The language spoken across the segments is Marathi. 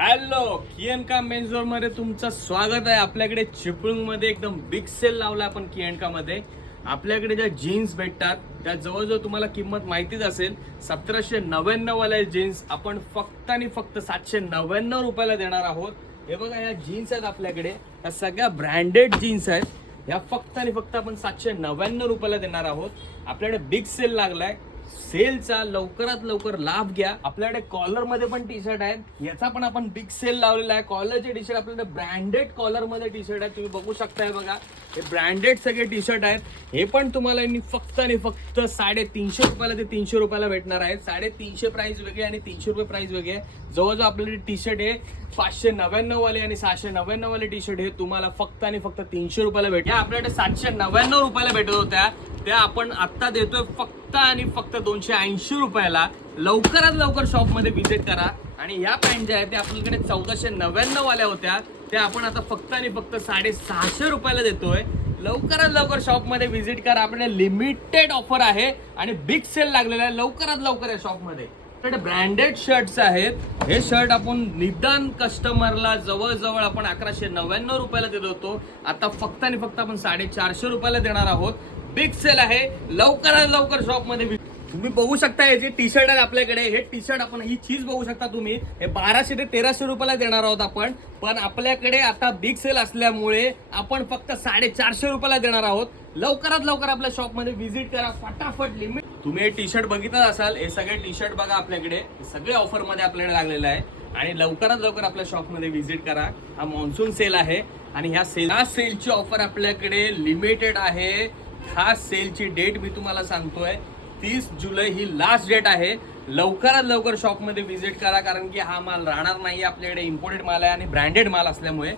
हॅलो किएनका मेन्सवेअर मध्ये तुमचं स्वागत आहे. आपल्याकडे चिपळूण मध्ये एकदम बिग सेल लावला आपण किएनका मध्ये. आपल्याकडे ज्या जीन्स भेटतात त्या जवळजवळ तुम्हाला किंमत माहितीच असेल. 1799 वाले जीन्स आपण फक्त आणि फक्त 799 रुपयाला देणार आहोत. हे बघा या जीन्स आहेत आपल्याकडे, या सगळ्या ब्रँडेड जीन्स आहेत. या फक्त आणि फक्त आपण 799 रुपयाला देणार आहोत. आपल्याकडे बिग सेल लागलाय. सेलचा लवकरात लवकर लाभ घ्या. आपल्याकडे कॉलर मध्ये पण टी शर्ट आहेत, याचा पण आपण बिग सेल लावलेला आहे. कॉलरचे टी शर्ट आपल्याकडे ब्रँडेड कॉलर मध्ये टी शर्ट आहेत, तुम्ही बघू शकताय. बघा हे ब्रँडेड सगळे टी शर्ट आहेत. हे पण तुम्हाला फक्त आणि फक्त 350 रुपयाला ते 300 रुपयाला भेटणार आहेत. 350 प्राइस वेगळे आणि 300 रुपये प्राइस वेगळे. जवळजवळ आपल्याकडे टी शर्ट हे 599 वाले आणि 699 वाले टी शर्ट हे तुम्हाला फक्त आणि फक्त 300 रुपयाला भेटतात. आपल्याकडे 799 रुपयाला भेटत होत्या, त्या आपण आता देतोय फक्त आणि फक्त 280 रुपयाला. लवकरात लवकर शॉप मध्ये व्हिजिट करा. आणि ह्या पॅन्ट ज्या आहेत त्या आपल्याकडे 1499 वाल्या होत्या, त्या आपण आता फक्त आणि फक्त 650 रुपयाला देतोय. लवकरात लवकर शॉप मध्ये व्हिजिट करा. आपल्याकडे लिमिटेड ऑफर आहे आणि बिग सेल लागलेला आहे. लवकरात लवकर या शॉप मध्ये ब्रँडेड शर्ट्स आहेत. हे शर्ट आपण निदान कस्टमरला जवळजवळ आपण 1199 रुपयाला देत होतो, आता फक्त आणि फक्त आपण 450 रुपयाला देणार आहोत. बिग सेल आहे, लवकरात लवकर शॉप मध्ये. तुम्ही बघू शकता हे जे टी शर्ट आहे आपल्याकडे, हे टी शर्ट आपण ही चीज बघू शकता तुम्ही, हे 1200 ते 1300 रुपयाला देणार आहोत आपण. पण आपल्याकडे आता बिग सेल असल्यामुळे आपण फक्त 450 रुपयाला देणार आहोत. लवकरात लवकर आपल्या शॉप मध्ये व्हिजिट करा फटाफट. लिमिट तुम्ही हे टी शर्ट बघितलं असाल, हे सगळे टी शर्ट बघा आपल्याकडे, हे सगळे ऑफर मध्ये आपल्याकडे लागलेलं आहे. आणि लवकरात लवकर आपल्या शॉप मध्ये व्हिजिट करा. हा मॉन्सून सेल आहे आणि ह्या सेलची ऑफर आपल्याकडे लिमिटेड आहे. खास सेलची डेट मी तुम्हाला सांगतोय, 30 जुलै ही लास्ट डेट आहे. लवकरात लवकर शॉप मध्ये व्हिजिट करा, कारण की हा माल राहणार नाही. आपल्याकडे इम्पोर्टेड माल आहे आणि ब्रँडेड माल असल्यामुळे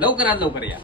लवकरात लवकर या.